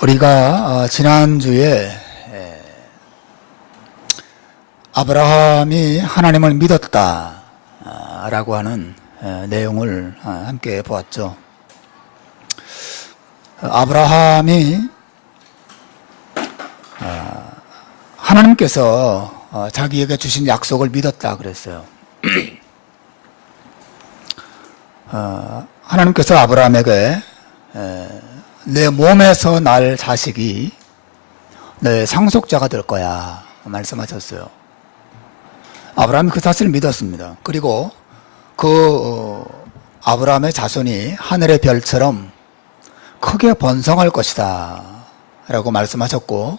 우리가 지난주에 아브라함이 하나님을 믿었다 라고 하는 내용을 함께 보았죠. 아브라함이 하나님께서 자기에게 주신 약속을 믿었다 그랬어요. 하나님께서 아브라함에게 내 몸에서 날 자식이 내 상속자가 될 거야 말씀하셨어요. 아브라함이 그 사실을 믿었습니다. 그리고 그 아브라함의 자손이 하늘의 별처럼 크게 번성할 것이다 라고 말씀하셨고,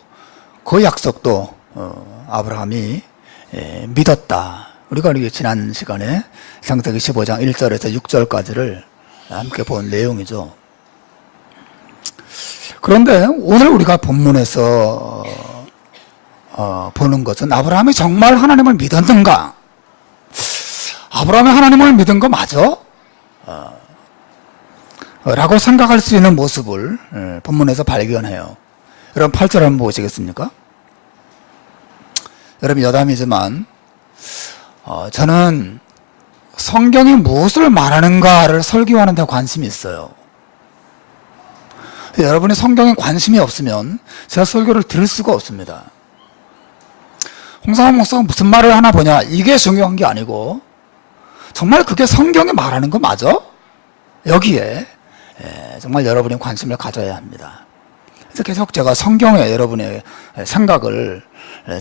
그 약속도 아브라함이 믿었다. 우리가 지난 시간에 창세기 15장 1절에서 6절까지를 함께 본 내용이죠. 그런데 오늘 우리가 본문에서 보는 것은 아브라함이 정말 하나님을 믿었는가? 아브라함이 하나님을 믿은 거 맞아? 라고 생각할 수 있는 모습을 본문에서 발견해요. 여러분 8절 한번 보시겠습니까? 여러분 여담이지만 저는 성경이 무엇을 말하는가를 설교하는 데 관심이 있어요. 여러분이 성경에 관심이 없으면 제가 설교를 들을 수가 없습니다. 홍상환 목사가 무슨 말을 하나 보냐, 이게 중요한 게 아니고 정말 그게 성경이 말하는 거 맞아? 여기에 정말 여러분이 관심을 가져야 합니다. 그래서 계속 제가 성경에 여러분의 생각을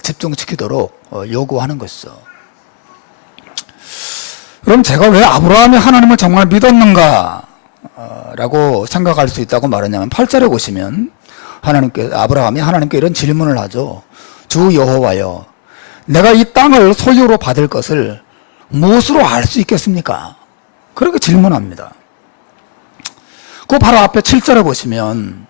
집중시키도록 요구하는 것이죠. 그럼 제가 왜 아브라함이 하나님을 정말 믿었는가 라고 생각할 수 있다고 말하냐면 8절에 보시면 아브라함이 하나님께 이런 질문을 하죠. 주 여호와여, 내가 이 땅을 소유로 받을 것을 무엇으로 알 수 있겠습니까? 그렇게 질문합니다. 그 바로 앞에 7절에 보시면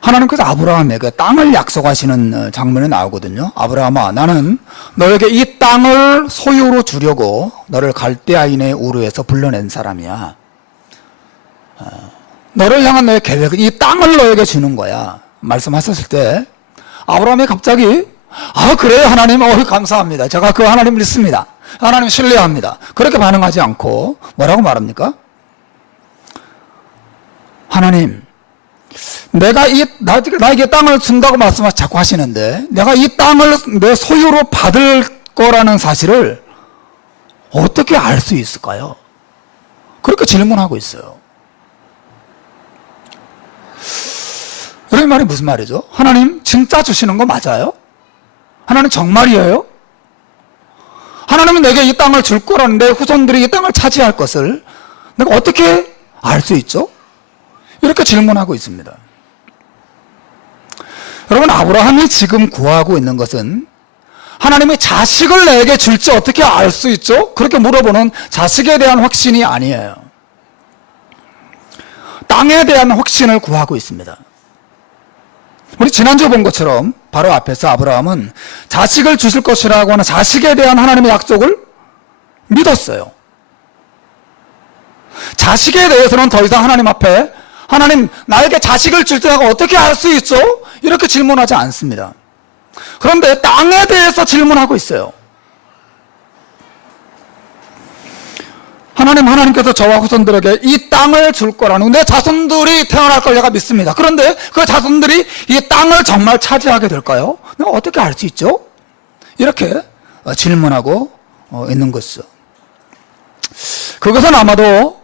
하나님께서 아브라함에게 땅을 약속하시는 장면이 나오거든요. 아브라함아, 나는 너에게 이 땅을 소유로 주려고 너를 갈대아인의 우르에서 불러낸 사람이야. 너를 향한 너의 계획은 이 땅을 너에게 주는 거야 말씀하셨을 때 아브라함이 갑자기 그래요 하나님, 감사합니다. 제가 그 하나님 믿습니다. 하나님 신뢰합니다. 그렇게 반응하지 않고 뭐라고 말합니까? 하나님, 나에게 땅을 준다고 자꾸 하시는데 내가 이 땅을 내 소유로 받을 거라는 사실을 어떻게 알 수 있을까요? 그렇게 질문하고 있어요. 이 말이 무슨 말이죠? 하나님 진짜 주시는 거 맞아요? 하나님 정말이에요? 하나님은 내게 이 땅을 줄 거라는, 내 후손들이 이 땅을 차지할 것을 내가 어떻게 알 수 있죠? 이렇게 질문하고 있습니다. 여러분, 아브라함이 지금 구하고 있는 것은 하나님이 자식을 내게 줄지 어떻게 알 수 있죠? 그렇게 물어보는 자식에 대한 확신이 아니에요. 땅에 대한 확신을 구하고 있습니다. 우리 지난주에 본 것처럼 바로 앞에서 아브라함은 자식을 주실 것이라고 하는 자식에 대한 하나님의 약속을 믿었어요. 자식에 대해서는 더 이상 하나님 앞에 하나님 나에게 자식을 줄 때가 어떻게 알 수 있죠? 이렇게 질문하지 않습니다. 그런데 땅에 대해서 질문하고 있어요. 하나님께서 저와 후손들에게 이 땅을 줄 거라는, 내 자손들이 태어날 걸 내가 믿습니다. 그런데 그 자손들이 이 땅을 정말 차지하게 될까요? 내가 어떻게 알 수 있죠? 이렇게 질문하고 있는 것이죠. 그것은 아마도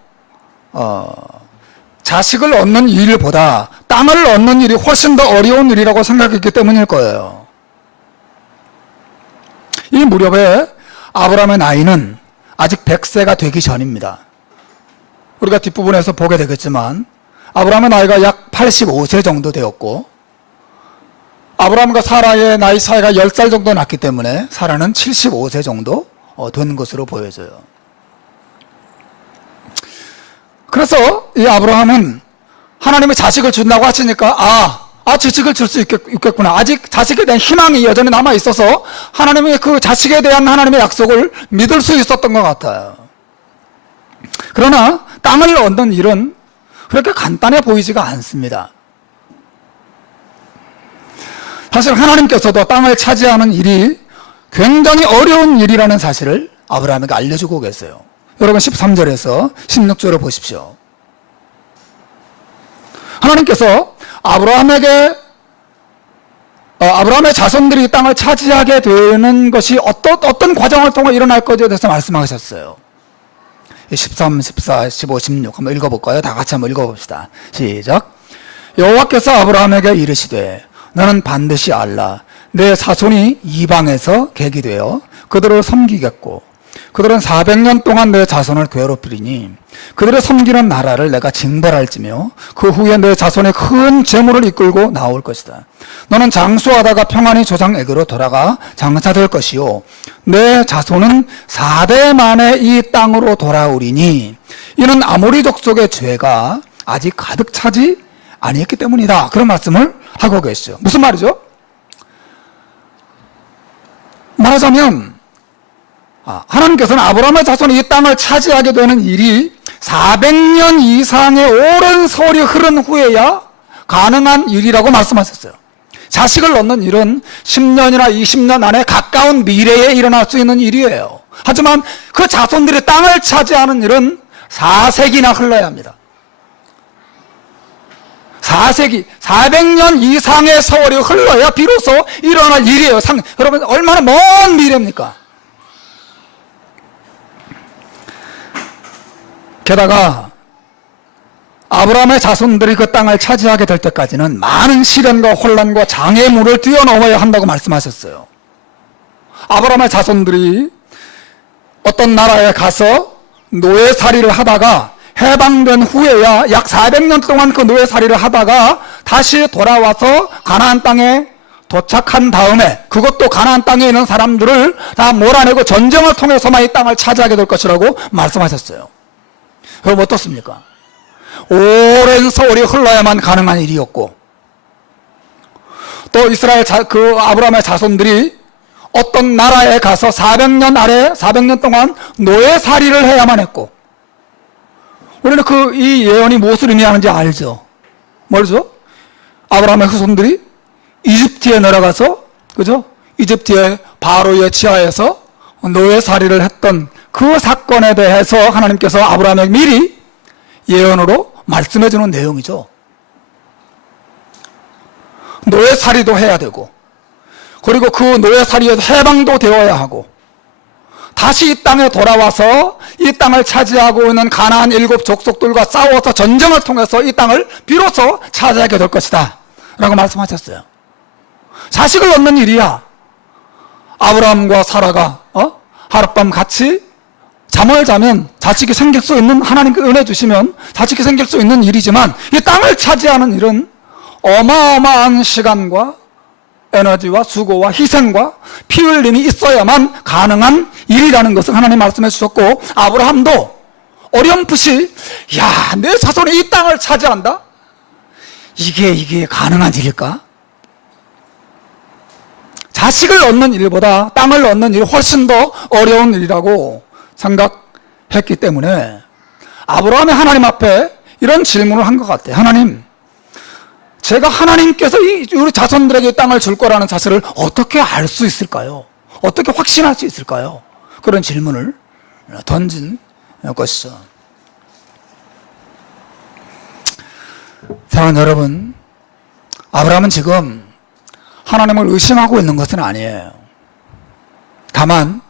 자식을 얻는 일보다 땅을 얻는 일이 훨씬 더 어려운 일이라고 생각했기 때문일 거예요. 이 무렵에 아브라함의 나이는 아직 100세가 되기 전입니다. 우리가 뒷부분에서 보게 되겠지만 아브라함의 나이가 약 85세 정도 되었고, 아브라함과 사라의 나이 차이가 10살 정도 났기 때문에 사라는 75세 정도 된 것으로 보여져요. 그래서 이 아브라함은 하나님이 자식을 준다고 하시니까 자식을 줄 수 있겠구나. 아직 자식에 대한 희망이 여전히 남아 있어서 하나님의 그 자식에 대한 하나님의 약속을 믿을 수 있었던 것 같아요. 그러나 땅을 얻는 일은 그렇게 간단해 보이지가 않습니다. 사실 하나님께서도 땅을 차지하는 일이 굉장히 어려운 일이라는 사실을 아브라함에게 알려주고 계세요. 여러분 13절에서 16절을 보십시오. 하나님께서 아브라함의 자손들이 땅을 차지하게 되는 것이 어떤 과정을 통해 일어날 것에 대해서 말씀하셨어요. 13, 14, 15, 16 한번 읽어볼까요? 다 같이 한번 읽어봅시다. 시작. 여호와께서 아브라함에게 이르시되 너는 반드시 알라. 내 자손이 이방에서 객이 되어 그들을 섬기겠고 그들은 400년 동안 내 자손을 괴롭히리니 그들을 섬기는 나라를 내가 징벌할지며 그 후에 내 자손의 큰 재물을 이끌고 나올 것이다. 너는 장수하다가 평안히 조상에게로 돌아가 장사될 것이요 내 자손은 4대 만에 이 땅으로 돌아오리니 이는 아모리 족속의 죄가 아직 가득 차지 아니했기 때문이다. 그런 말씀을 하고 계시죠. 무슨 말이죠? 말하자면 하나님께서는 아브라함의 자손이 이 땅을 차지하게 되는 일이 400년 이상의 오랜 세월이 흐른 후에야 가능한 일이라고 말씀하셨어요. 자식을 얻는 일은 10년이나 20년 안에 가까운 미래에 일어날 수 있는 일이에요. 하지만 그 자손들이 땅을 차지하는 일은 4세기나 흘러야 합니다. 4세기, 400년 이상의 세월이 흘러야 비로소 일어날 일이에요. 여러분 얼마나 먼 미래입니까? 게다가 아브라함의 자손들이 그 땅을 차지하게 될 때까지는 많은 시련과 혼란과 장애물을 뛰어넘어야 한다고 말씀하셨어요. 아브라함의 자손들이 어떤 나라에 가서 노예살이를 하다가 해방된 후에야 약 400년 동안 그 노예살이를 하다가 다시 돌아와서 가나안 땅에 도착한 다음에 그것도 가나안 땅에 있는 사람들을 다 몰아내고 전쟁을 통해서만 이 땅을 차지하게 될 것이라고 말씀하셨어요. 여러분 어떻습니까? 오랜 세월이 흘러야만 가능한 일이었고 또 이스라엘 아브라함의 자손들이 어떤 나라에 가서 400년 동안 노예살이를 해야만 했고 우리는 이 예언이 무엇을 의미하는지 알죠? 뭐죠? 아브라함의 후손들이 이집트에 내려가서 그죠? 이집트의 바로의 지하에서 노예살이를 했던 그 사건에 대해서 하나님께서 아브라함에게 미리 예언으로 말씀해 주는 내용이죠. 노예살이도 해야 되고 그리고 그 노예살이에서 해방도 되어야 하고 다시 이 땅에 돌아와서 이 땅을 차지하고 있는 가나안 7 족속들과 싸워서 전쟁을 통해서 이 땅을 비로소 차지하게 될 것이다 라고 말씀하셨어요. 자식을 얻는 일이야. 아브라함과 사라가 하룻밤 같이 잠을 자면 자식이 생길 수 있는, 하나님께 은혜 주시면 자식이 생길 수 있는 일이지만 이 땅을 차지하는 일은 어마어마한 시간과 에너지와 수고와 희생과 피 흘림이 있어야만 가능한 일이라는 것을 하나님 말씀해 주셨고 아브라함도 어렴풋이 내 자손이 이 땅을 차지한다? 이게 가능한 일일까? 자식을 얻는 일보다 땅을 얻는 일이 훨씬 더 어려운 일이라고 생각했기 때문에 아브라함이 하나님 앞에 이런 질문을 한 것 같아요. 하나님, 제가 하나님께서 우리 자손들에게 땅을 줄 거라는 사실을 어떻게 알 수 있을까요? 어떻게 확신할 수 있을까요? 그런 질문을 던진 것이죠. 사랑하는 여러분, 아브라함은 지금 하나님을 의심하고 있는 것은 아니에요. 다만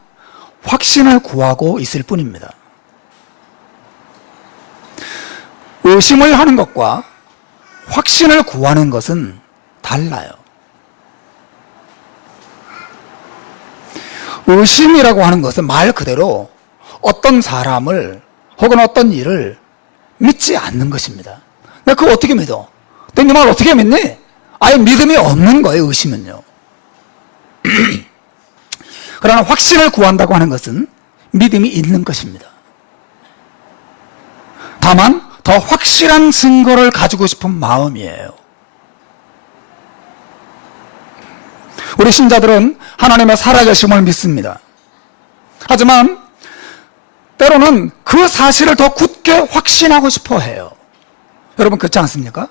확신을 구하고 있을 뿐입니다. 의심을 하는 것과 확신을 구하는 것은 달라요. 의심이라고 하는 것은 말 그대로 어떤 사람을 혹은 어떤 일을 믿지 않는 것입니다. 내가 그거 어떻게 믿어? 내 말 어떻게 믿니? 아예 믿음이 없는 거예요, 의심은요. 그러나 확신을 구한다고 하는 것은 믿음이 있는 것입니다. 다만 더 확실한 증거를 가지고 싶은 마음이에요. 우리 신자들은 하나님의 살아계심을 믿습니다. 하지만 때로는 그 사실을 더 굳게 확신하고 싶어 해요. 여러분 그렇지 않습니까?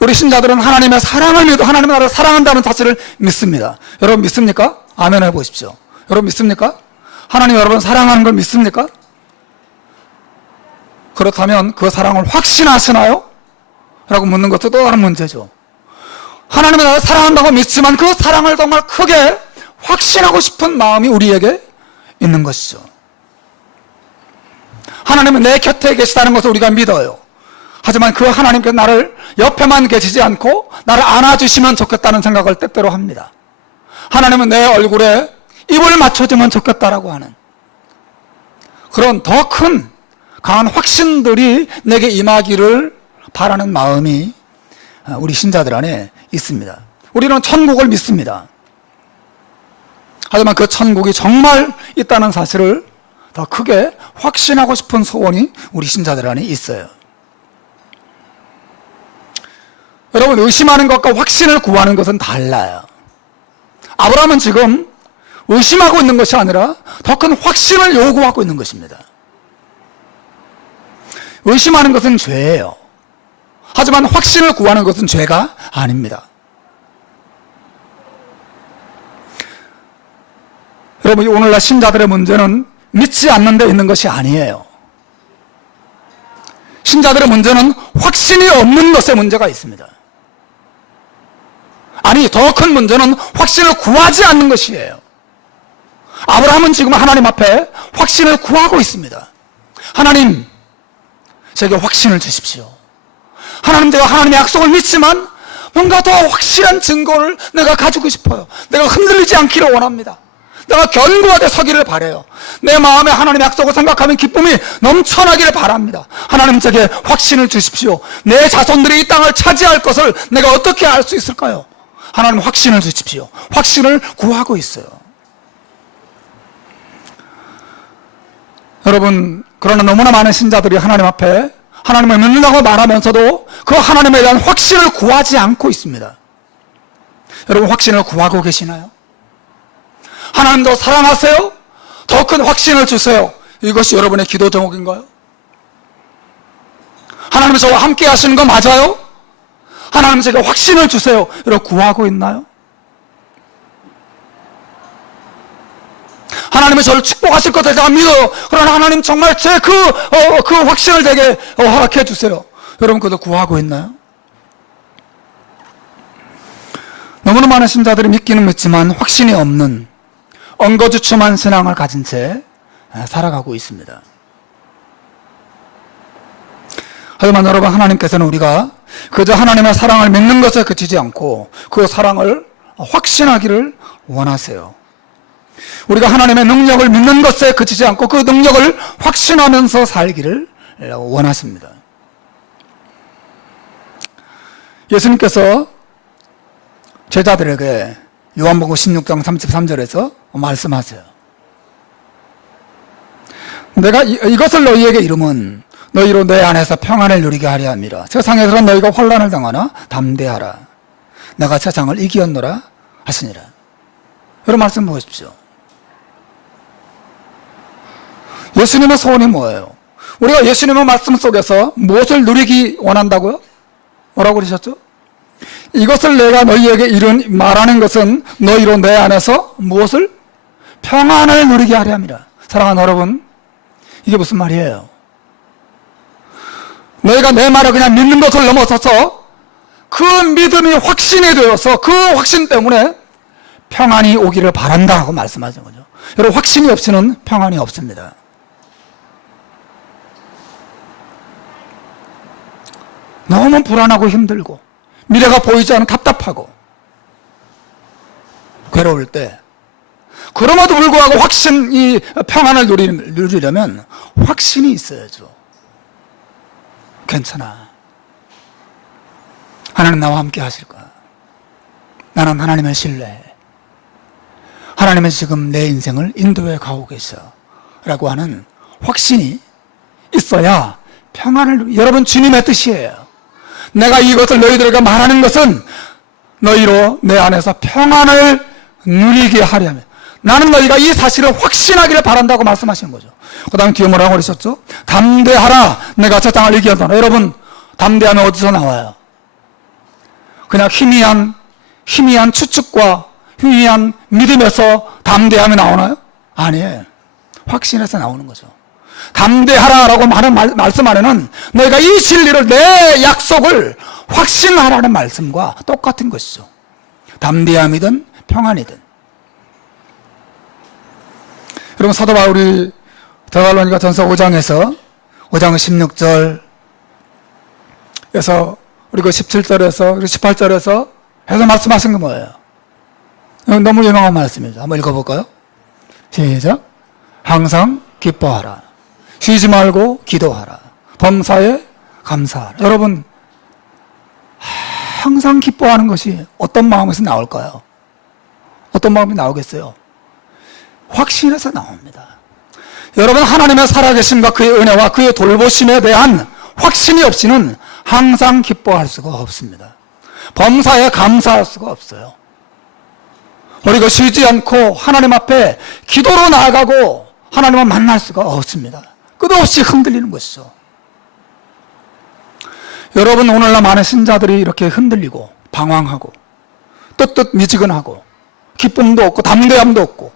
우리 신자들은 하나님의 사랑을 믿고 하나님의 나라를 사랑한다는 사실을 믿습니다. 여러분 믿습니까? 아멘 해보십시오. 여러분 믿습니까? 하나님 여러분 사랑하는 걸 믿습니까? 그렇다면 그 사랑을 확신하시나요? 라고 묻는 것도 또 다른 문제죠. 하나님의 나라를 사랑한다고 믿지만 그 사랑을 정말 크게 확신하고 싶은 마음이 우리에게 있는 것이죠. 하나님은 내 곁에 계시다는 것을 우리가 믿어요. 하지만 그 하나님께서 나를 옆에만 계시지 않고 나를 안아주시면 좋겠다는 생각을 때때로 합니다. 하나님은 내 얼굴에 입을 맞춰주면 좋겠다라고 하는 그런 더 큰 강한 확신들이 내게 임하기를 바라는 마음이 우리 신자들 안에 있습니다. 우리는 천국을 믿습니다. 하지만 그 천국이 정말 있다는 사실을 더 크게 확신하고 싶은 소원이 우리 신자들 안에 있어요. 여러분, 의심하는 것과 확신을 구하는 것은 달라요. 아브라함은 지금 의심하고 있는 것이 아니라 더 큰 확신을 요구하고 있는 것입니다. 의심하는 것은 죄예요. 하지만 확신을 구하는 것은 죄가 아닙니다. 여러분, 오늘날 신자들의 문제는 믿지 않는 데 있는 것이 아니에요. 신자들의 문제는 확신이 없는 것에 문제가 있습니다. 아니, 더 큰 문제는 확신을 구하지 않는 것이에요. 아브라함은 지금 하나님 앞에 확신을 구하고 있습니다. 하나님, 제게 확신을 주십시오. 하나님, 제가 하나님의 약속을 믿지만 뭔가 더 확실한 증거를 내가 가지고 싶어요. 내가 흔들리지 않기를 원합니다. 내가 견고하게 서기를 바라요. 내 마음에 하나님의 약속을 생각하면 기쁨이 넘쳐나기를 바랍니다. 하나님, 제게 확신을 주십시오. 내 자손들이 이 땅을 차지할 것을 내가 어떻게 알 수 있을까요? 하나님, 확신을 주십시오. 확신을 구하고 있어요. 여러분, 그러나 너무나 많은 신자들이 하나님 앞에 하나님을 믿는다고 말하면서도 그 하나님에 대한 확신을 구하지 않고 있습니다. 여러분, 확신을 구하고 계시나요? 하나님도 사랑하세요? 더 큰 확신을 주세요. 이것이 여러분의 기도 제목인가요? 하나님, 저와 함께 하시는 거 맞아요? 하나님, 제게 확신을 주세요. 여러분, 구하고 있나요? 하나님이 저를 축복하실 것을 제가 믿어요. 그러나 하나님, 정말 제 그 확신을 제게 허락해 주세요. 여러분, 그것도 구하고 있나요? 너무나 많은 신자들이 믿기는 믿지만 확신이 없는 엉거주춤한 신앙을 가진 채 살아가고 있습니다. 하지만 여러분, 하나님께서는 우리가 그저 하나님의 사랑을 믿는 것에 그치지 않고 그 사랑을 확신하기를 원하세요. 우리가 하나님의 능력을 믿는 것에 그치지 않고 그 능력을 확신하면서 살기를 원하십니다. 예수님께서 제자들에게 요한복음 16장 33절에서 말씀하세요. 내가 이것을 너희에게 이름은 너희로 내 안에서 평안을 누리게 하려 함이라. 세상에서는 너희가 혼란을 당하나 담대하라. 내가 세상을 이기었노라 하시니라. 여러분, 말씀 보십시오. 예수님의 소원이 뭐예요? 우리가 예수님의 말씀 속에서 무엇을 누리기 원한다고요? 뭐라고 그러셨죠? 이것을 내가 너희에게 말하는 것은 너희로 내 안에서 무엇을? 평안을 누리게 하려 함이라. 사랑하는 여러분, 이게 무슨 말이에요? 너희가 내 말을 그냥 믿는 것을 넘어서서 그 믿음이 확신이 되어서 그 확신 때문에 평안이 오기를 바란다고 말씀하신 거죠. 여러분, 확신이 없이는 평안이 없습니다. 너무 불안하고 힘들고 미래가 보이지 않은 답답하고 괴로울 때, 그럼에도 불구하고 이 평안을 누리려면 확신이 있어야죠. 괜찮아. 하나님 나와 함께 하실 거야. 나는 하나님을 신뢰해. 하나님은 지금 내 인생을 인도해 가고 계셔. 라고 하는 확신이 있어야 여러분, 주님의 뜻이에요. 내가 이것을 너희들에게 말하는 것은 너희로 내 안에서 평안을 누리게 하려면, 나는 너희가 이 사실을 확신하기를 바란다고 말씀하시는 거죠. 그 다음에 뒤에 뭐라고 그러셨죠? 담대하라. 내가 세상을 이기었노라. 여러분, 담대하면 어디서 나와요? 그냥 희미한 추측과 희미한 믿음에서 담대함이 나오나요? 아니에요. 확신에서 나오는 거죠. 담대하라라고 하는 말씀 안에는 너희가 이 진리를, 내 약속을 확신하라는 말씀과 똑같은 것이죠. 담대함이든 평안이든. 여러분, 사도 바울이 데살로니가 전서 5장 16절에서 그리고 17절에서 그리고 18절에서 해서 말씀하신 게 뭐예요? 너무 유명한 말씀이죠. 한번 읽어볼까요? 시작. 항상 기뻐하라. 쉬지 말고 기도하라. 범사에 감사하라. 여러분, 항상 기뻐하는 것이 어떤 마음에서 나올까요? 어떤 마음이 나오겠어요? 확신에서 나옵니다. 여러분, 하나님의 살아계심과 그의 은혜와 그의 돌보심에 대한 확신이 없이는 항상 기뻐할 수가 없습니다. 범사에 감사할 수가 없어요. 우리가 쉬지 않고 하나님 앞에 기도로 나아가고 하나님을 만날 수가 없습니다. 끝없이 흔들리는 것이죠. 여러분, 오늘날 많은 신자들이 이렇게 흔들리고 방황하고 뜨뜻미지근하고 기쁨도 없고 담대함도 없고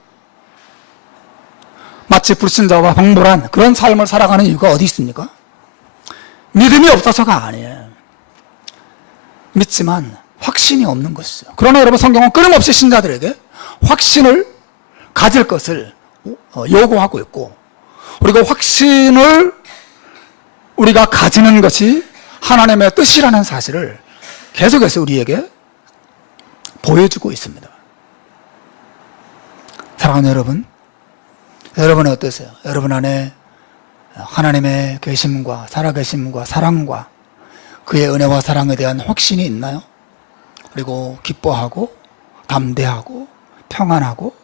마치 불신자와 방불한 그런 삶을 살아가는 이유가 어디 있습니까? 믿음이 없어서가 아니에요. 믿지만 확신이 없는 것이죠. 그러나 여러분, 성경은 끊임없이 신자들에게 확신을 가질 것을 요구하고 있고, 그리고 확신을 우리가 가지는 것이 하나님의 뜻이라는 사실을 계속해서 우리에게 보여주고 있습니다. 사랑하는 여러분, 여러분은 어떠세요? 여러분 안에 하나님의 계심과 살아계심과 사랑과 그의 은혜와 사랑에 대한 확신이 있나요? 그리고 기뻐하고 담대하고 평안하고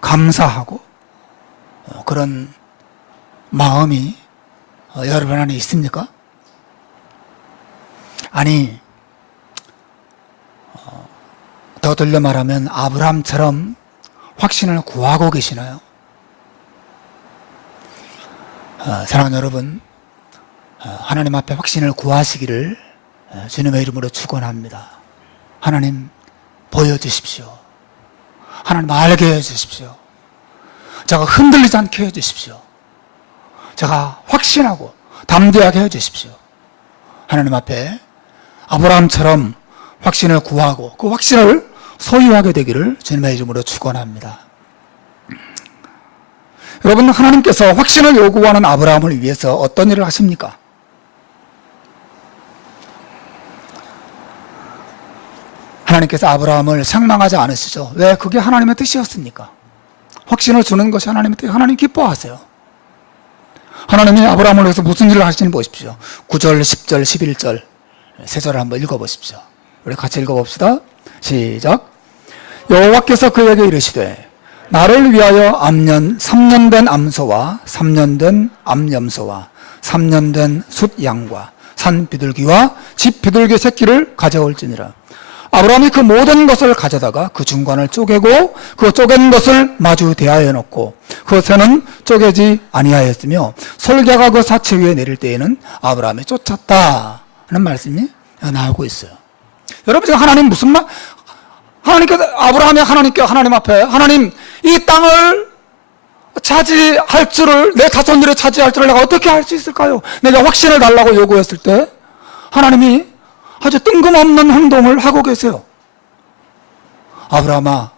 감사하고 그런 마음이 여러분 안에 있습니까? 아니, 더 돌려 말하면 아브라함처럼 확신을 구하고 계시나요? 사랑하는 여러분, 하나님 앞에 확신을 구하시기를 주님의 이름으로 축원합니다. 하나님, 보여주십시오. 하나님, 알게 해주십시오. 제가 흔들리지 않게 해주십시오. 제가 확신하고 담대하게 해주십시오. 하나님 앞에 아브라함처럼 확신을 구하고 그 확신을 소유하게 되기를 주님의 이름으로 축원합니다. 여러분, 하나님께서 확신을 요구하는 아브라함을 위해서 어떤 일을 하십니까? 하나님께서 아브라함을 책망하지 않으시죠. 왜? 그게 하나님의 뜻이었으니까. 확신을 주는 것이 하나님의 뜻. 하나님 기뻐하세요. 하나님이 아브라함을 위해서 무슨 일을 하시는지 보십시오. 9절, 10절, 11절 세 절을 한번 읽어보십시오. 우리 같이 읽어봅시다. 시작. 여호와께서 그에게 이르시되 나를 위하여 3년 된 암소와 3년 된 암염소와 3년 된 숫양과 산 비둘기와 집 비둘기 새끼를 가져올지니라. 아브라함이 그 모든 것을 가져다가 그 중간을 쪼개고 그 쪼갠 것을 마주 대하여 놓고 그 새는 쪼개지 아니하였으며 솔개가 그 사체 위에 내릴 때에는 아브라함이 쫓았다 하는 말씀이 나오고 있어요. 여러분, 지금 하나님 무슨 말? 하나님께서 아브라함이 하나님 앞에 하나님, 이 땅을 차지할 줄을, 내 자손들이 차지할 줄을 내가 어떻게 할 수 있을까요? 내가 확신을 달라고 요구했을 때 하나님이 아주 뜬금없는 행동을 하고 계세요. 아브라함아,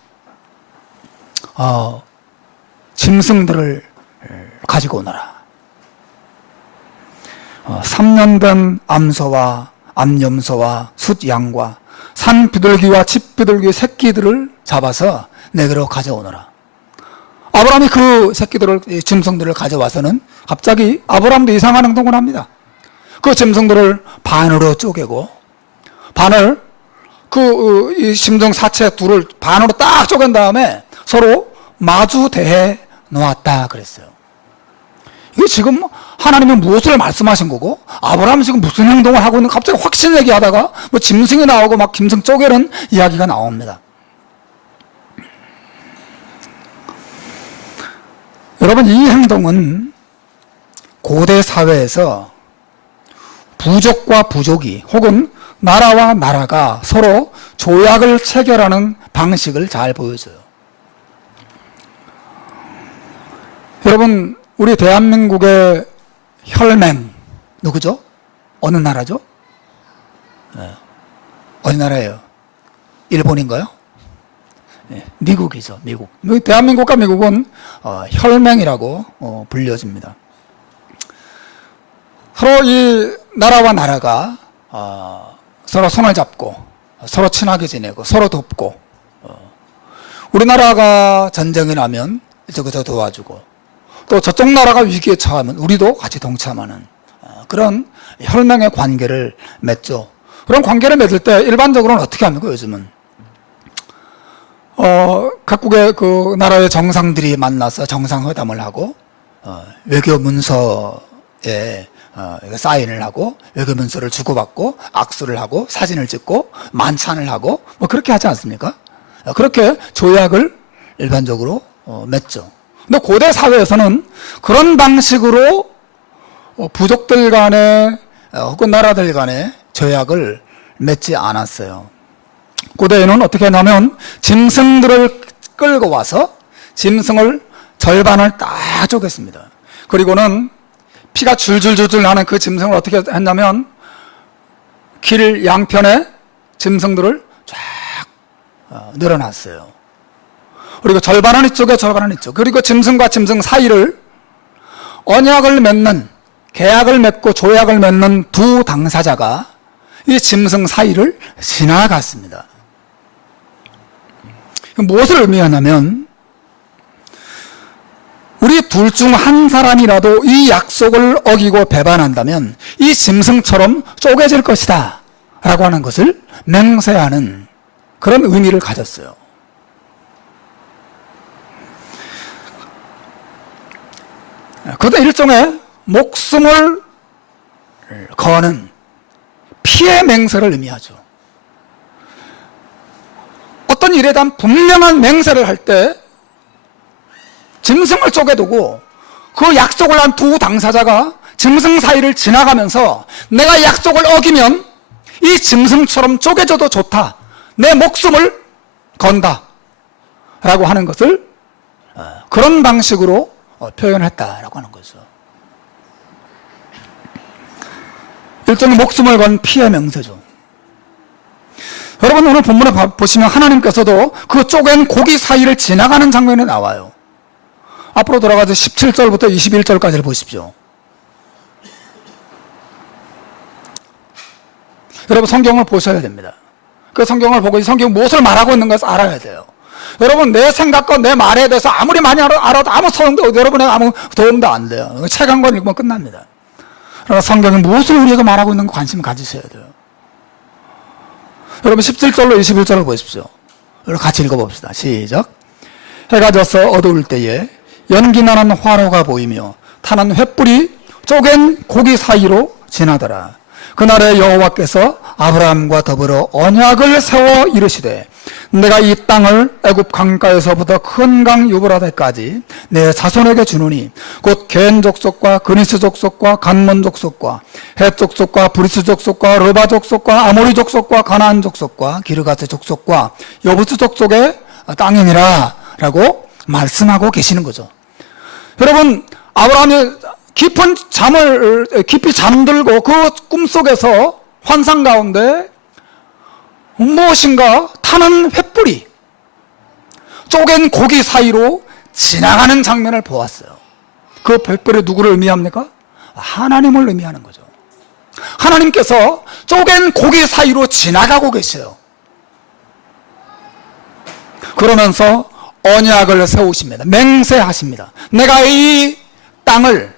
짐승들을 가지고 오너라. 3년 된 암소와 암염소와 숫양과 산 비둘기와 집 비둘기 새끼들을 잡아서 내게로 가져오너라. 아브라함이 그 새끼들을, 짐승들을 가져와서는 갑자기 아브라함도 이상한 행동을 합니다. 그 짐승들을 반으로 쪼개고 반을 이 짐승 사체 둘을 반으로 딱 쪼갠 다음에 서로 마주 대해 놓았다 그랬어요. 이게 지금 하나님은 무엇을 말씀하신 거고 아브라함이 지금 무슨 행동을 하고 있는, 갑자기 확신 얘기하다가 뭐 짐승이 나오고 막 짐승 쪼개는 이야기가 나옵니다. 여러분, 이 행동은 고대 사회에서 부족과 부족이 혹은 나라와 나라가 서로 조약을 체결하는 방식을 잘 보여줘요. 여러분, 우리 대한민국의 혈맹 누구죠? 어느 나라죠? 네. 어느 나라예요? 일본인가요? 네. 미국이죠. 미국. 대한민국과 미국은 혈맹이라고 불려집니다. 서로 이 나라와 나라가 서로 손을 잡고 서로 친하게 지내고 서로 돕고, 우리나라가 전쟁이 나면 저거 도와주고, 또 저쪽 나라가 위기에 처하면 우리도 같이 동참하는 그런 혈맹의 관계를 맺죠. 그런 관계를 맺을 때 일반적으로는 어떻게 합니까? 요즘은 각국의 그 나라의 정상들이 만나서 정상회담을 하고 외교 문서에 사인을 하고 외교 문서를 주고받고 악수를 하고 사진을 찍고 만찬을 하고 뭐 그렇게 하지 않습니까? 그렇게 조약을 일반적으로 맺죠. 근데 고대 사회에서는 그런 방식으로 부족들 간에 혹은 나라들 간에 조약을 맺지 않았어요. 고대에는 어떻게 했냐면 짐승들을 끌고 와서 짐승을 절반을 딱 쪼갰습니다. 그리고는 피가 줄줄줄줄 나는 그 짐승을 어떻게 했냐면 길 양편에 짐승들을 쫙 늘어놨어요. 그리고 절반은 이쪽에 절반은 이쪽. 그리고 짐승과 짐승 사이를 언약을 맺는, 계약을 맺고 조약을 맺는 두 당사자가 이 짐승 사이를 지나갔습니다. 무엇을 의미하냐면 우리 둘 중 한 사람이라도 이 약속을 어기고 배반한다면 이 짐승처럼 쪼개질 것이다 라고 하는 것을 맹세하는 그런 의미를 가졌어요. 그것도 일종의 목숨을 거는 피해 맹세를 의미하죠. 어떤 일에 대한 분명한 맹세를 할 때 짐승을 쪼개두고 그 약속을 한 두 당사자가 짐승 사이를 지나가면서 내가 약속을 어기면 이 짐승처럼 쪼개져도 좋다, 내 목숨을 건다 라고 하는 것을 그런 방식으로 표현했다라고 하는 거죠. 일종의 목숨을 건 피해 명세죠. 여러분, 오늘 본문에 보시면 하나님께서도 그 쪼갠 고기 사이를 지나가는 장면이 나와요. 앞으로 돌아가서 17절부터 21절까지를 보십시오. 여러분, 성경을 보셔야 됩니다. 그 성경을 보고 이 성경이 무엇을 말하고 있는 것을 알아야 돼요. 여러분, 내 생각과 내 말에 대해서 아무리 많이 알아도 아무 소용도, 여러분에게 아무 도움도 안 돼요. 책 한 권 읽으면 끝납니다. 그러나 성경이 무엇을 우리에게 말하고 있는 가 관심 가지셔야 돼요. 여러분, 17절로 21절을 보십시오. 여러분, 같이 읽어봅시다. 시작. 해가 져서 어두울 때에 연기 나는 화로가 보이며 타는 횃불이 쪼갠 고기 사이로 지나더라. 그날에 여호와께서 아브라함과 더불어 언약을 세워 이르시되 내가 이 땅을 애굽 강가에서부터 큰 강 유브라데까지 내 자손에게 주노니 곧 겐 족속과 그니스 족속과 간몬 족속과 헷 족속과 브리스 족속과 르바 족속과 아모리 족속과 가나안 족속과 기르가스 족속과 여부스 족속의 땅이니라 라고 말씀하고 계시는 거죠. 여러분, 아브라함이 깊이 잠들고 그 꿈속에서 환상 가운데 무엇인가 타는 횃불이 쪼갠 고기 사이로 지나가는 장면을 보았어요. 그 횃불이 누구를 의미합니까? 하나님을 의미하는 거죠. 하나님께서 쪼갠 고기 사이로 지나가고 계셔요. 그러면서 언약을 세우십니다. 맹세하십니다. 내가 이 땅을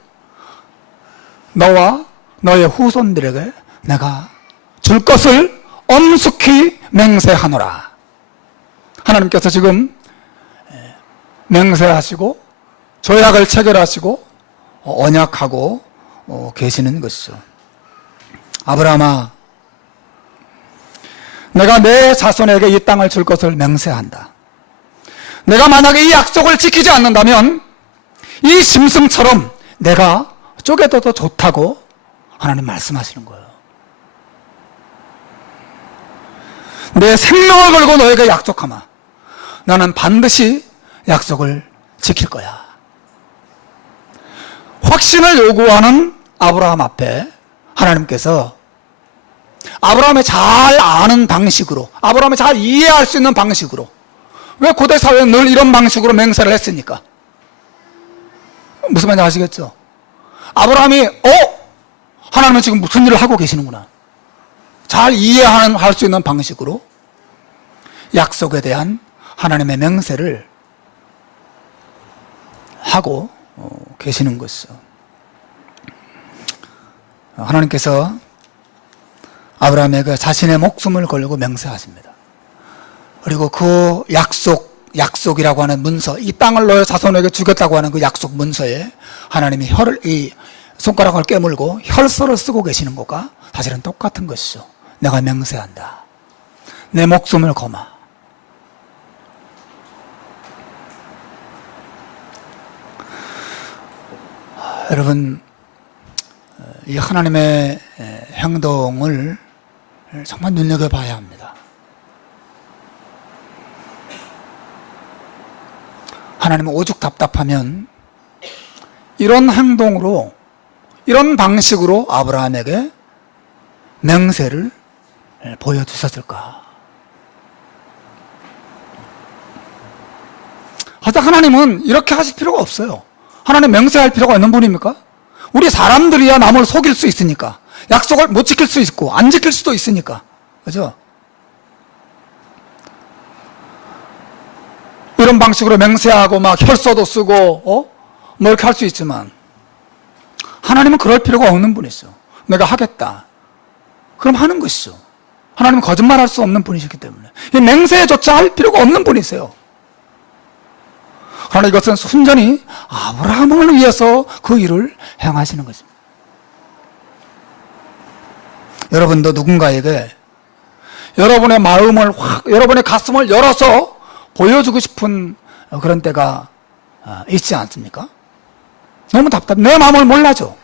너와 너의 후손들에게 내가 줄 것을 엄숙히 맹세하노라. 하나님께서 지금 맹세하시고 조약을 체결하시고 언약하고 계시는 것이죠. 아브라함아, 내가 내 자손에게 이 땅을 줄 것을 맹세한다. 내가 만약에 이 약속을 지키지 않는다면 이 짐승처럼 내가 쪼개져도 좋다고 하나님 말씀하시는 거예요. 내 생명을 걸고 너에게 약속하마. 나는 반드시 약속을 지킬 거야. 확신을 요구하는 아브라함 앞에 하나님께서 아브라함이 잘 아는 방식으로, 아브라함이 잘 이해할 수 있는 방식으로, 왜 고대 사회는 늘 이런 방식으로 맹세를 했습니까? 무슨 말인지 아시겠죠? 아브라함이 하나님은 지금 무슨 일을 하고 계시는구나, 잘 이해할 수 있는 방식으로 약속에 대한 하나님의 맹세를 하고 계시는 것이죠. 하나님께서 아브라함에게 자신의 목숨을 걸고 맹세하십니다. 그리고 그 약속이라고 하는 문서, 이 땅을 너의 자손에게 주겠다고 하는 그 약속 문서에 하나님이 이 손가락을 깨물고 혈서를 쓰고 계시는 것과 사실은 똑같은 것이죠. 내가 맹세한다. 내 목숨을 거마. 여러분, 이 하나님의 행동을 정말 눈여겨봐야 합니다. 하나님은 오죽 답답하면 이런 행동으로, 이런 방식으로 아브라함에게 맹세를 보여주셨을까? 하여튼 하나님은 이렇게 하실 필요가 없어요. 하나님 맹세할 필요가 있는 분입니까? 우리 사람들이야 남을 속일 수 있으니까, 약속을 못 지킬 수 있고 안 지킬 수도 있으니까, 그죠? 이런 방식으로 맹세하고 막 혈서도 쓰고 뭐 이렇게 할 수 있지만 하나님은 그럴 필요가 없는 분이죠. 내가 하겠다, 그럼 하는 것이죠. 하나님은 거짓말할 수 없는 분이시기 때문에 이 맹세조차 할 필요가 없는 분이세요. 그러나 이것은 순전히 아브라함을 위해서 그 일을 행하시는 것입니다. 여러분도 누군가에게 여러분의 마음을 여러분의 가슴을 열어서 보여주고 싶은 그런 때가 있지 않습니까? 너무 내 마음을 몰라줘.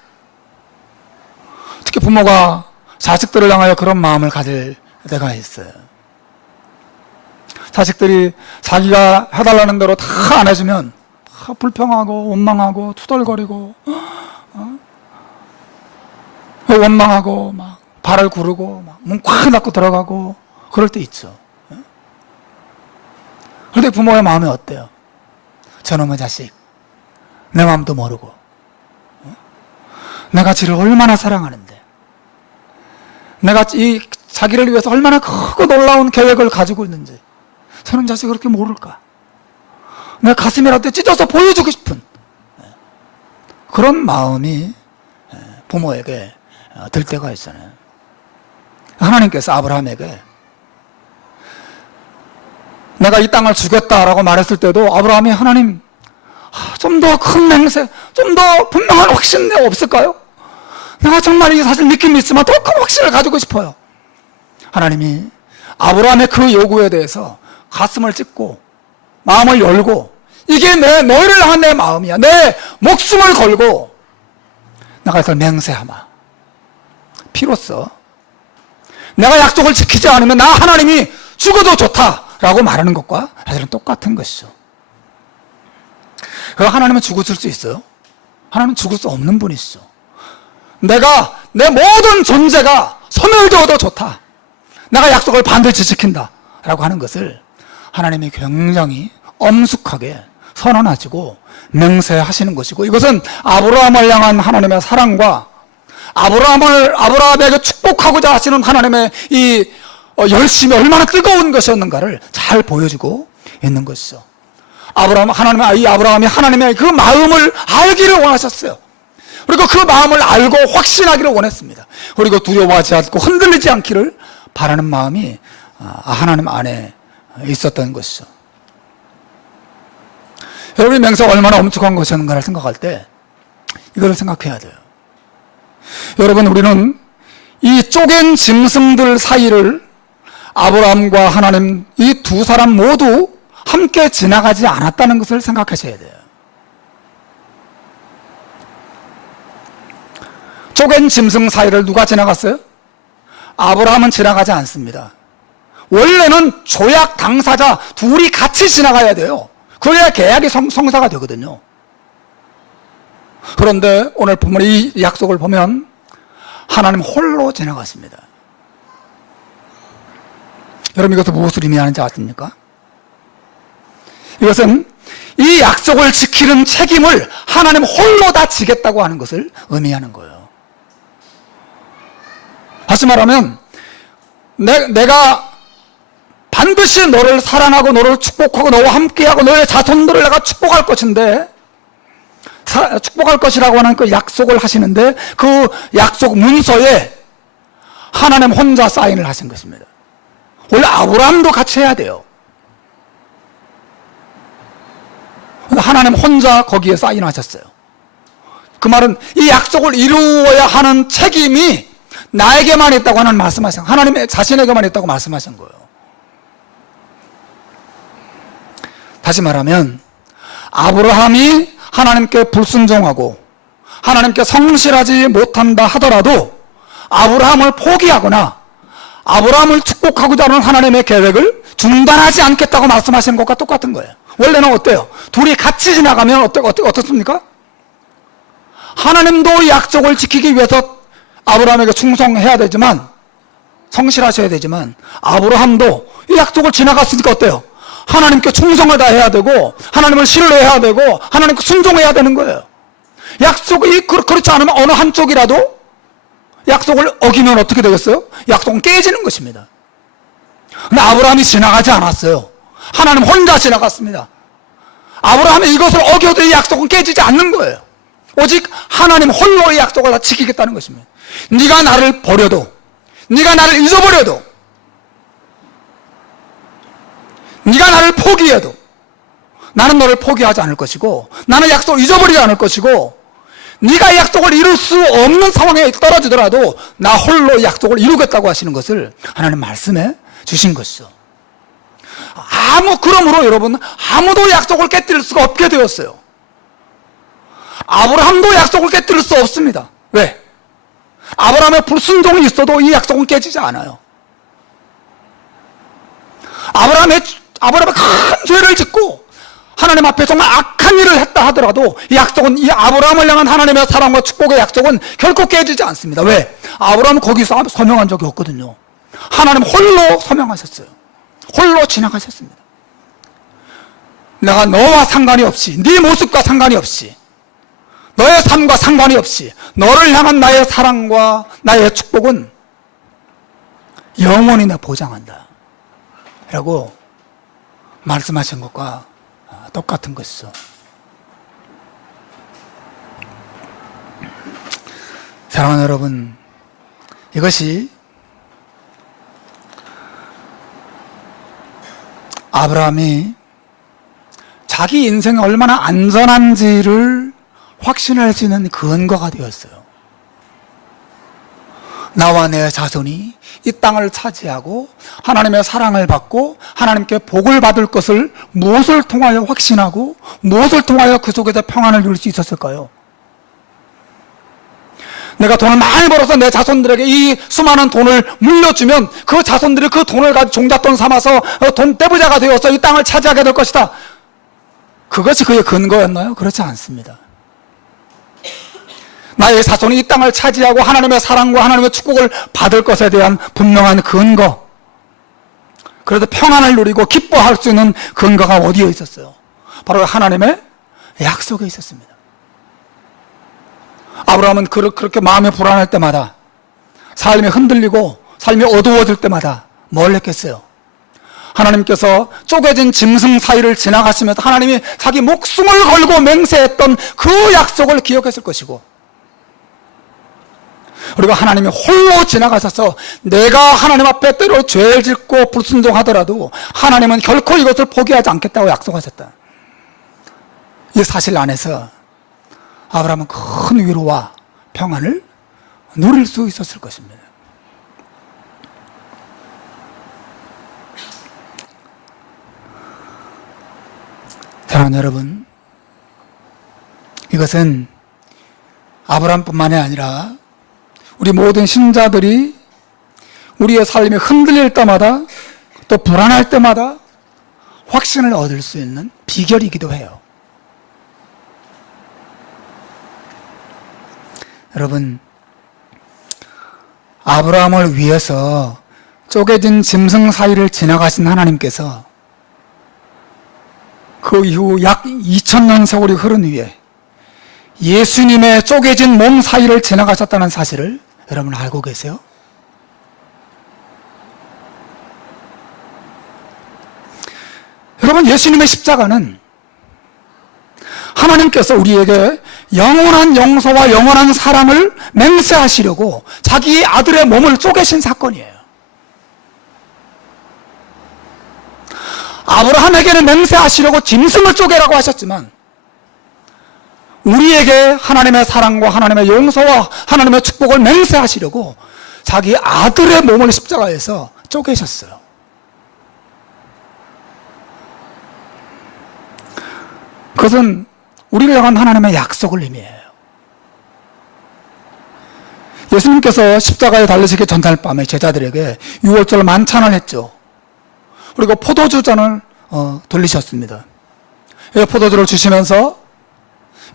특히 부모가 자식들을 향하여 그런 마음을 가질 때가 있어요. 자식들이 자기가 해달라는 대로 다 안 해주면 다 불평하고 원망하고 투덜거리고 원망하고 막 발을 구르고 막 문 꽉 닫고 들어가고 그럴 때 있죠. 그런데 부모의 마음이 어때요? 저놈의 자식, 내 마음도 모르고 내가 지를 얼마나 사랑하는데, 내가 이 자기를 위해서 얼마나 크고 놀라운 계획을 가지고 있는지 저런 자식이 그렇게 모를까? 내 가슴이라도 찢어서 보여주고 싶은 그런 마음이 부모에게 들 때가 있잖아요. 하나님께서 아브라함에게 내가 이 땅을 주겠다라고 말했을 때도 아브라함이 하나님, 좀 더 큰 맹세, 좀 더 분명한 확신 없을까요? 내가 정말 이 사실 믿긴 믿지만 더 큰 확신을 가지고 싶어요. 하나님이 아브라함의 그 요구에 대해서 가슴을 찢고 마음을 열고, 이게 너희를 향한 내 마음이야, 내 목숨을 걸고 내가 이걸 맹세하마. 피로써 내가 약속을 지키지 않으면 나 하나님이 죽어도 좋다라고 말하는 것과 사실은 똑같은 것이죠. 하나님은 죽으실 수 있어요? 하나님은 죽을 수 없는 분이시죠. 내가 내 모든 존재가 소멸되어도 좋다, 내가 약속을 반드시 지킨다 라고 하는 것을 하나님이 굉장히 엄숙하게 선언하시고 맹세하시는 것이고, 이것은 아브라함을 향한 하나님의 사랑과 아브라함에게 축복하고자 하시는 하나님의 이 열심이 얼마나 뜨거운 것이었는가를 잘 보여주고 있는 것이죠. 아브라함이 하나님의 그 마음을 알기를 원하셨어요. 그리고 그 마음을 알고 확신하기를 원했습니다. 그리고 두려워하지 않고 흔들리지 않기를 바라는 마음이 하나님 안에 있었던 것이죠. 여러분이 맹세가 얼마나 엄청난 것이었는가를 생각할 때 이걸 생각해야 돼요. 여러분, 우리는 이 쪼갠 짐승들 사이를 아브라함과 하나님, 이 두 사람 모두 함께 지나가지 않았다는 것을 생각하셔야 돼요. 쪼갠 짐승 사이를 누가 지나갔어요? 아브라함은 지나가지 않습니다. 원래는 조약 당사자 둘이 같이 지나가야 돼요. 그래야 계약이 성사가 되거든요. 그런데 오늘 보면 이 약속을 보면 하나님 홀로 지나갔습니다. 여러분, 이것은 무엇을 의미하는지 아십니까? 이것은 이 약속을 지키는 책임을 하나님 홀로 다 지겠다고 하는 것을 의미하는 거예요. 다시 말하면 내가 반드시 너를 사랑하고 너를 축복하고 너와 함께하고 너의 자손들을 내가 축복할 것인데, 축복할 것이라고 하는 그 약속을 하시는데 그 약속 문서에 하나님 혼자 사인을 하신 것입니다. 원래 아브라함도 같이 해야 돼요. 하나님 혼자 거기에 사인하셨어요. 그 말은 이 약속을 이루어야 하는 책임이 나에게만 있다고 하는 말씀하신, 하나님의 자신에게만 있다고 말씀하신 거예요. 다시 말하면 아브라함이 하나님께 불순종하고 하나님께 성실하지 못한다 하더라도 아브라함을 포기하거나 아브라함을 축복하고자 하는 하나님의 계획을 중단하지 않겠다고 말씀하시는 것과 똑같은 거예요. 원래는 어때요? 둘이 같이 지나가면 어떻습니까? 하나님도 이 약속을 지키기 위해서 아브라함에게 충성해야 되지만, 성실하셔야 되지만, 아브라함도 이 약속을 지나갔으니까 어때요? 하나님께 충성을 다해야 되고 하나님을 신뢰해야 되고 하나님께 순종해야 되는 거예요. 약속이 그렇지 않으면 어느 한쪽이라도 약속을 어기면 어떻게 되겠어요? 약속은 깨지는 것입니다. 근데 아브라함이 지나가지 않았어요. 하나님 혼자 지나갔습니다. 아브라함이 이것을 어겨도 이 약속은 깨지지 않는 거예요. 오직 하나님 홀로 이 약속을 다 지키겠다는 것입니다. 네가 나를 버려도, 네가 나를 잊어버려도, 네가 나를 포기해도 나는 너를 포기하지 않을 것이고, 나는 약속을 잊어버리지 않을 것이고, 네가 약속을 이룰 수 없는 상황에 떨어지더라도 나 홀로 약속을 이루겠다고 하시는 것을 하나님 말씀해 주신 것이죠. 그러므로 여러분, 아무도 약속을 깨뜨릴 수가 없게 되었어요. 아브라함도 약속을 깨뜨릴 수 없습니다. 왜? 아브라함의 불순종이 있어도 이 약속은 깨지지 않아요. 아브라함의 큰 죄를 짓고 하나님 앞에 정말 악한 일을 했다 하더라도 이 약속은, 이 아브라함을 향한 하나님의 사랑과 축복의 약속은 결코 깨지지 않습니다. 왜? 아브라함은 거기서 서명한 적이 없거든요. 하나님 홀로 서명하셨어요. 홀로 지나가셨습니다. 내가 너와 상관이 없이, 네 모습과 상관이 없이, 너의 삶과 상관이 없이 너를 향한 나의 사랑과 나의 축복은 영원히 내가 보장한다 라고 말씀하신 것과 똑같은 것이죠. 사랑하는 여러분, 이것이 아브라함이 자기 인생이 얼마나 안전한지를 확신할 수 있는 근거가 되었어요. 나와 내 자손이 이 땅을 차지하고 하나님의 사랑을 받고 하나님께 복을 받을 것을 무엇을 통하여 확신하고 무엇을 통하여 그 속에서 평안을 누릴 수 있었을까요? 내가 돈을 많이 벌어서 내 자손들에게 이 수많은 돈을 물려주면 그 자손들이 그 돈을 가지고 종잣돈 삼아서 돈 떼부자가 되어서 이 땅을 차지하게 될 것이다. 그것이 그의 근거였나요? 그렇지 않습니다. 나의 자손이 이 땅을 차지하고 하나님의 사랑과 하나님의 축복을 받을 것에 대한 분명한 근거, 그래도 평안을 누리고 기뻐할 수 있는 근거가 어디에 있었어요? 바로 하나님의 약속에 있었습니다. 아브라함은 그렇게 마음이 불안할 때마다, 삶이 흔들리고 삶이 어두워질 때마다 뭘 했겠어요? 하나님께서 쪼개진 짐승 사이를 지나가시면서 하나님이 자기 목숨을 걸고 맹세했던 그 약속을 기억했을 것이고, 그리고 하나님이 홀로 지나가셔서 내가 하나님 앞에 때로 죄를 짓고 불순종하더라도 하나님은 결코 이것을 포기하지 않겠다고 약속하셨다. 이 사실 안에서 아브라함은 큰 위로와 평안을 누릴 수 있었을 것입니다. 사랑하는 여러분, 이것은 아브라함뿐만이 아니라 우리 모든 신자들이 우리의 삶이 흔들릴 때마다 또 불안할 때마다 확신을 얻을 수 있는 비결이기도 해요. 여러분, 아브라함을 위해서 쪼개진 짐승 사이를 지나가신 하나님께서 그 이후 약 2000년 세월이 흐른 후에 예수님의 쪼개진 몸 사이를 지나가셨다는 사실을 여러분 알고 계세요? 여러분, 예수님의 십자가는 하나님께서 우리에게 영원한 용서와 영원한 사랑을 맹세하시려고 자기 아들의 몸을 쪼개신 사건이에요. 아브라함에게는 맹세하시려고 짐승을 쪼개라고 하셨지만 우리에게 하나님의 사랑과 하나님의 용서와 하나님의 축복을 맹세하시려고 자기 아들의 몸을 십자가에서 쪼개셨어요. 그것은 우리를 향한 하나님의 약속을 의미해요. 예수님께서 십자가에 달리시기 전날 밤에 제자들에게 유월절 만찬을 했죠. 그리고 포도주잔을 돌리셨습니다. 포도주를 주시면서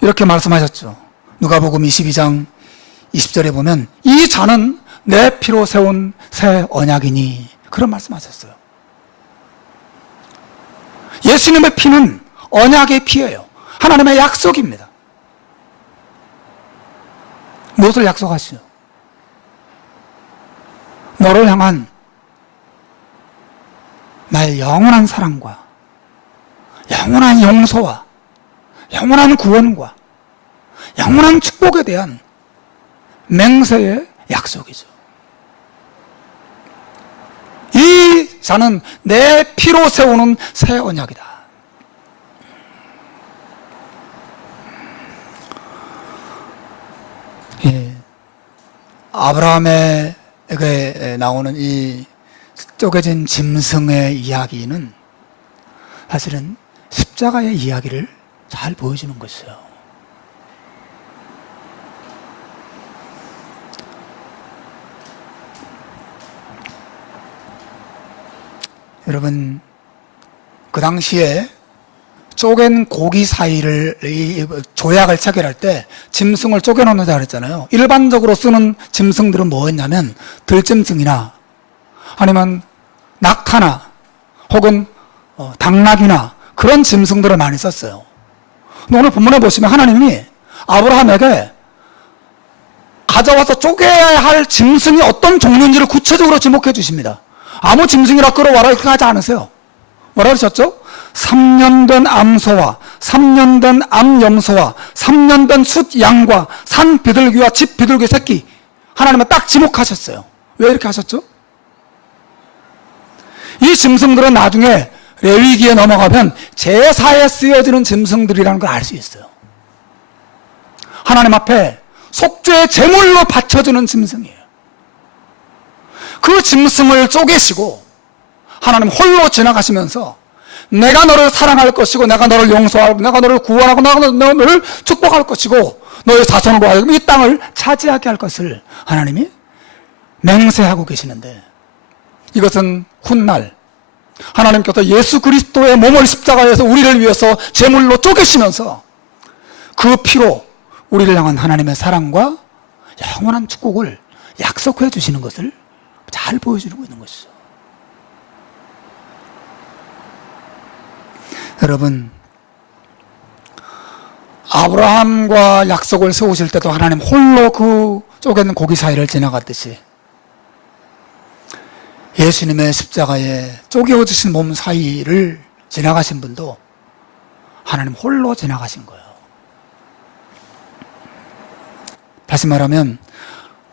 이렇게 말씀하셨죠. 누가복음 22장 20절에 보면 이 잔은 내 피로 세운 새 언약이니, 그런 말씀하셨어요. 예수님의 피는 언약의 피예요. 하나님의 약속입니다. 무엇을 약속하시죠? 너를 향한 나의 영원한 사랑과 영원한 용서와 영원한 구원과 영원한 축복에 대한 맹세의 약속이죠. 이 자는 내 피로 세우는 새 언약이다. 예, 아브라함에게 나오는 이 쪼개진 짐승의 이야기는 사실은 십자가의 이야기를 잘 보여주는 것이에요. 여러분, 그 당시에 쪼갠 고기 사이를 조약을 체결할 때 짐승을 쪼개놓는다 그랬잖아요. 일반적으로 쓰는 짐승들은 뭐였냐면 들짐승이나 아니면 낙타나 혹은 당나귀나 그런 짐승들을 많이 썼어요. 근데 오늘 본문에 보시면 하나님이 아브라함에게 가져와서 쪼개야 할 짐승이 어떤 종류인지를 구체적으로 지목해 주십니다. 아무 짐승이라 끌어와라 이렇게 하지 않으세요. 뭐라고 하셨죠? 3년 된 암소와 3년 된 암염소와 3년 된 숫양과 산 비둘기와 집 비둘기 새끼, 하나님은 딱 지목하셨어요. 왜 이렇게 하셨죠? 이 짐승들은 나중에 레위기에 넘어가면 제사에 쓰여지는 짐승들이라는 걸 알 수 있어요. 하나님 앞에 속죄의 제물로 바쳐주는 짐승이에요. 그 짐승을 쪼개시고 하나님 홀로 지나가시면서 내가 너를 사랑할 것이고 내가 너를 용서하고 내가 너를 구원하고 내가 너를 축복할 것이고 너의 자손으로 하여금 이 땅을 차지하게 할 것을 하나님이 맹세하고 계시는데, 이것은 훗날 하나님께서 예수 그리스도의 몸을 십자가에서 우리를 위해서 제물로 쪼개시면서 그 피로 우리를 향한 하나님의 사랑과 영원한 축복을 약속해 주시는 것을 잘 보여주고 있는 것이죠. 여러분, 아브라함과 약속을 세우실 때도 하나님 홀로 그 쪼개는 고기 사이를 지나갔듯이 예수님의 십자가에 쪼개어주신 몸 사이를 지나가신 분도 하나님 홀로 지나가신 거예요. 다시 말하면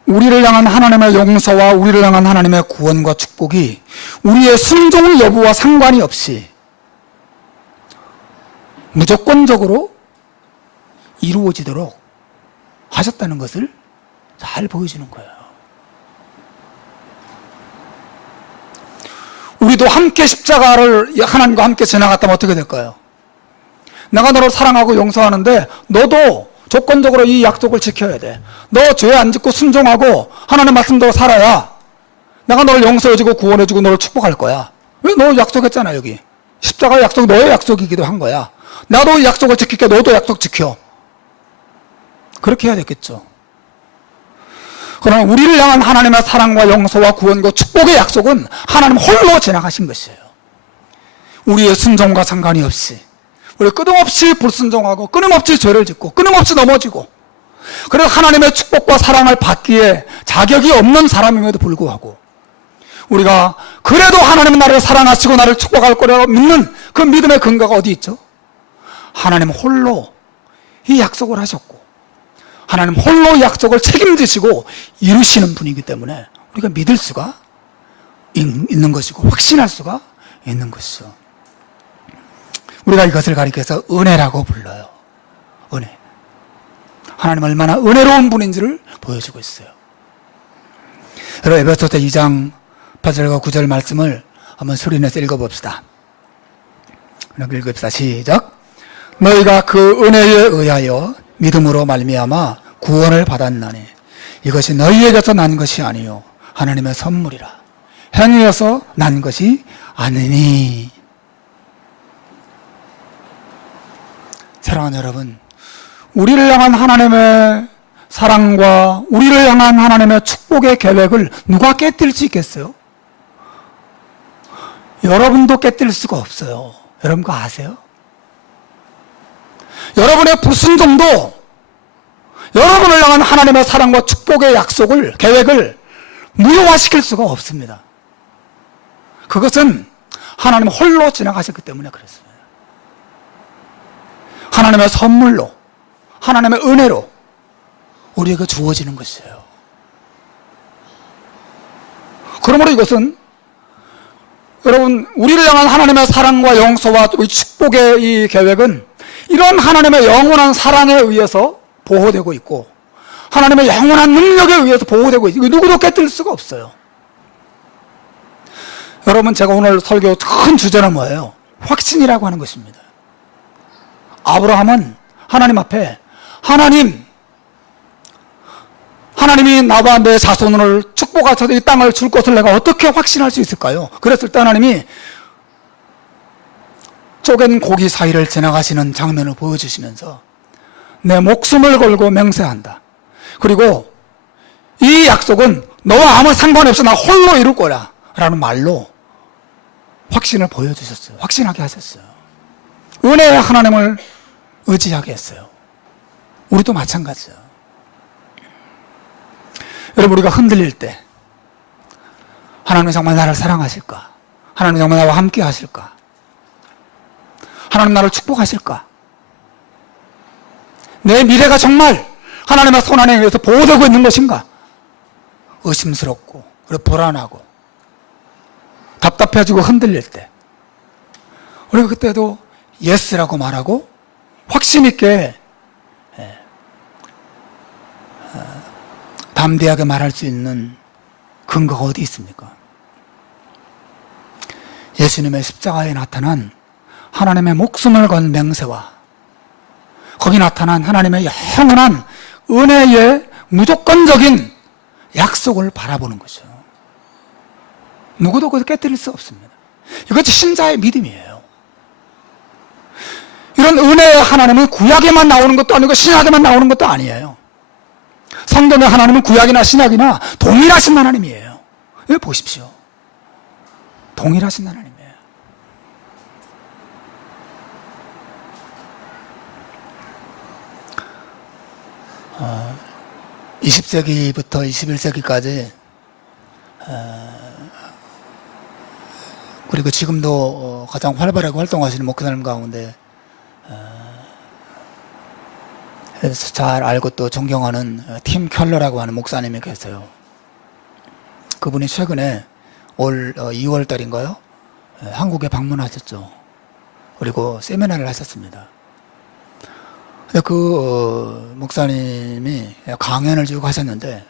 우리를 향한 하나님의 용서와 우리를 향한 하나님의 구원과 축복이 우리의 순종 여부와 상관이 없이 무조건적으로 이루어지도록 하셨다는 것을 잘 보여주는 거예요. 우리도 함께 십자가를 하나님과 함께 지나갔다면 어떻게 될까요? 내가 너를 사랑하고 용서하는데 너도 조건적으로 이 약속을 지켜야 돼. 너 죄 안 짓고 순종하고 하나님 말씀대로 살아야 내가 너를 용서해주고 구원해주고 너를 축복할 거야. 왜 너 약속했잖아, 여기. 십자가 약속, 너의 약속이기도 한 거야. 나도 약속을 지킬게, 너도 약속 지켜. 그렇게 해야 되겠죠. 그러나 우리를 향한 하나님의 사랑과 용서와 구원과 축복의 약속은 하나님 홀로 지나가신 것이에요. 우리의 순종과 상관이 없이, 우리 끊임없이 불순종하고 끊임없이 죄를 짓고 끊임없이 넘어지고, 그래서 하나님의 축복과 사랑을 받기에 자격이 없는 사람임에도 불구하고 우리가 그래도 하나님은 나를 사랑하시고 나를 축복할 거라고 믿는 그 믿음의 근거가 어디 있죠? 하나님 홀로 이 약속을 하셨고 하나님 홀로 약속을 책임지시고 이루시는 분이기 때문에 우리가 믿을 수가 있는 것이고 확신할 수가 있는 것이죠. 우리가 이것을 가리켜서 은혜라고 불러요. 은혜. 하나님 얼마나 은혜로운 분인지를 보여주고 있어요. 여러분, 에베소서 2장 8절과 9절 말씀을 한번 소리내서 읽어봅시다. 읽읍시다. 시작. 너희가 그 은혜에 의하여 믿음으로 말미암아 구원을 받았나니 이것이 너희에게서 난 것이 아니요 하나님의 선물이라. 행위에서 난 것이 아니니. 사랑하는 여러분, 우리를 향한 하나님의 사랑과 우리를 향한 하나님의 축복의 계획을 누가 깨뜨릴 수 있겠어요? 여러분도 깨뜨릴 수가 없어요. 여러분 그거 아세요? 여러분의 불순종도 여러분을 향한 하나님의 사랑과 축복의 약속을, 계획을 무효화시킬 수가 없습니다. 그것은 하나님 홀로 지나가셨기 때문에 그렇습니다. 하나님의 선물로, 하나님의 은혜로 우리에게 주어지는 것이에요. 그러므로 이것은 여러분, 우리를 향한 하나님의 사랑과 용서와 축복의 이 계획은 이런 하나님의 영원한 사랑에 의해서 보호되고 있고 하나님의 영원한 능력에 의해서 보호되고 있고 누구도 깨뜨릴 수가 없어요. 여러분, 제가 오늘 설교 큰 주제는 뭐예요? 확신이라고 하는 것입니다. 아브라함은 하나님 앞에 하나님이 나와 내 자손을 축복하셔서 이 땅을 줄 것을 내가 어떻게 확신할 수 있을까요? 그랬을 때 하나님이 쪼갠 고기 사이를 지나가시는 장면을 보여주시면서 내 목숨을 걸고 맹세한다. 그리고 이 약속은 너와 아무 상관없이 나 홀로 이룰 거야 라는 말로 확신을 보여주셨어요. 확신하게 하셨어요. 은혜의 하나님을 의지하게 했어요. 우리도 마찬가지예요. 여러분, 우리가 흔들릴 때 하나님은 정말 나를 사랑하실까? 하나님 정말 나와 함께 하실까? 하나님 나를 축복하실까? 내 미래가 정말 하나님의 손안에 의해서 보호되고 있는 것인가? 의심스럽고 그리고 불안하고 답답해지고 흔들릴 때 우리가 그때도 예스라고 말하고 확신 있게 담대하게 말할 수 있는 근거가 어디 있습니까? 예수님의 십자가에 나타난 하나님의 목숨을 건 맹세와 거기 나타난 하나님의 영원한 은혜의 무조건적인 약속을 바라보는 거죠. 누구도 그것을 깨뜨릴 수 없습니다. 이것이 신자의 믿음이에요. 이런 은혜의 하나님은 구약에만 나오는 것도 아니고 신약에만 나오는 것도 아니에요. 성경의 하나님은 구약이나 신약이나 동일하신 하나님이에요. 여기 보십시오. 동일하신 하나님이에요. 20세기부터 21세기까지 그리고 지금도 가장 활발하게 활동하시는 목사님 가운데 잘 알고 또 존경하는 팀 켈러라고 하는 목사님이 계세요. 그분이 최근에 올 2월 달인가요? 한국에 방문하셨죠. 그리고 세미나를 하셨습니다. 근데 그 목사님이 강연을 쭉 하셨는데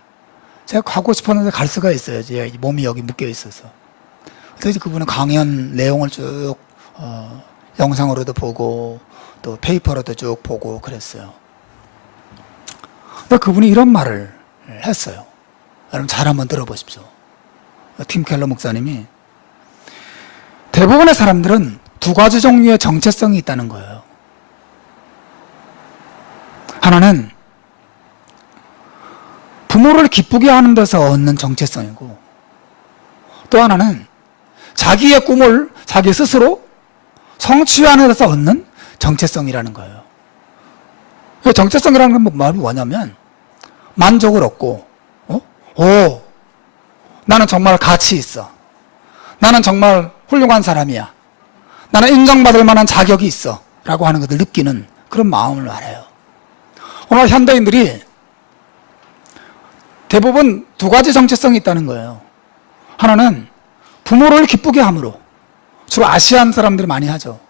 제가 가고 싶었는데 갈 수가 있어요. 제 몸이 여기 묶여 있어서. 그래서 그분은 강연 내용을 쭉 영상으로도 보고 또 페이퍼로도 쭉 보고 그랬어요. 근데 그분이 이런 말을 했어요. 여러분 잘 한번 들어보십시오. 팀 켈러 목사님이 대부분의 사람들은 두 가지 종류의 정체성이 있다는 거예요. 하나는 부모를 기쁘게 하는 데서 얻는 정체성이고, 또 하나는 자기의 꿈을 자기 스스로 성취하는 데서 얻는 정체성이라는 거예요. 정체성이라는 건 말이 뭐냐면 만족을 얻고, 오, 나는 정말 가치 있어. 나는 정말 훌륭한 사람이야. 나는 인정받을 만한 자격이 있어. 라고 하는 것을 느끼는 그런 마음을 말해요. 오늘 현대인들이 대부분 두 가지 정체성이 있다는 거예요. 하나는 부모를 기쁘게 함으로, 주로 아시안 사람들이 많이 하죠.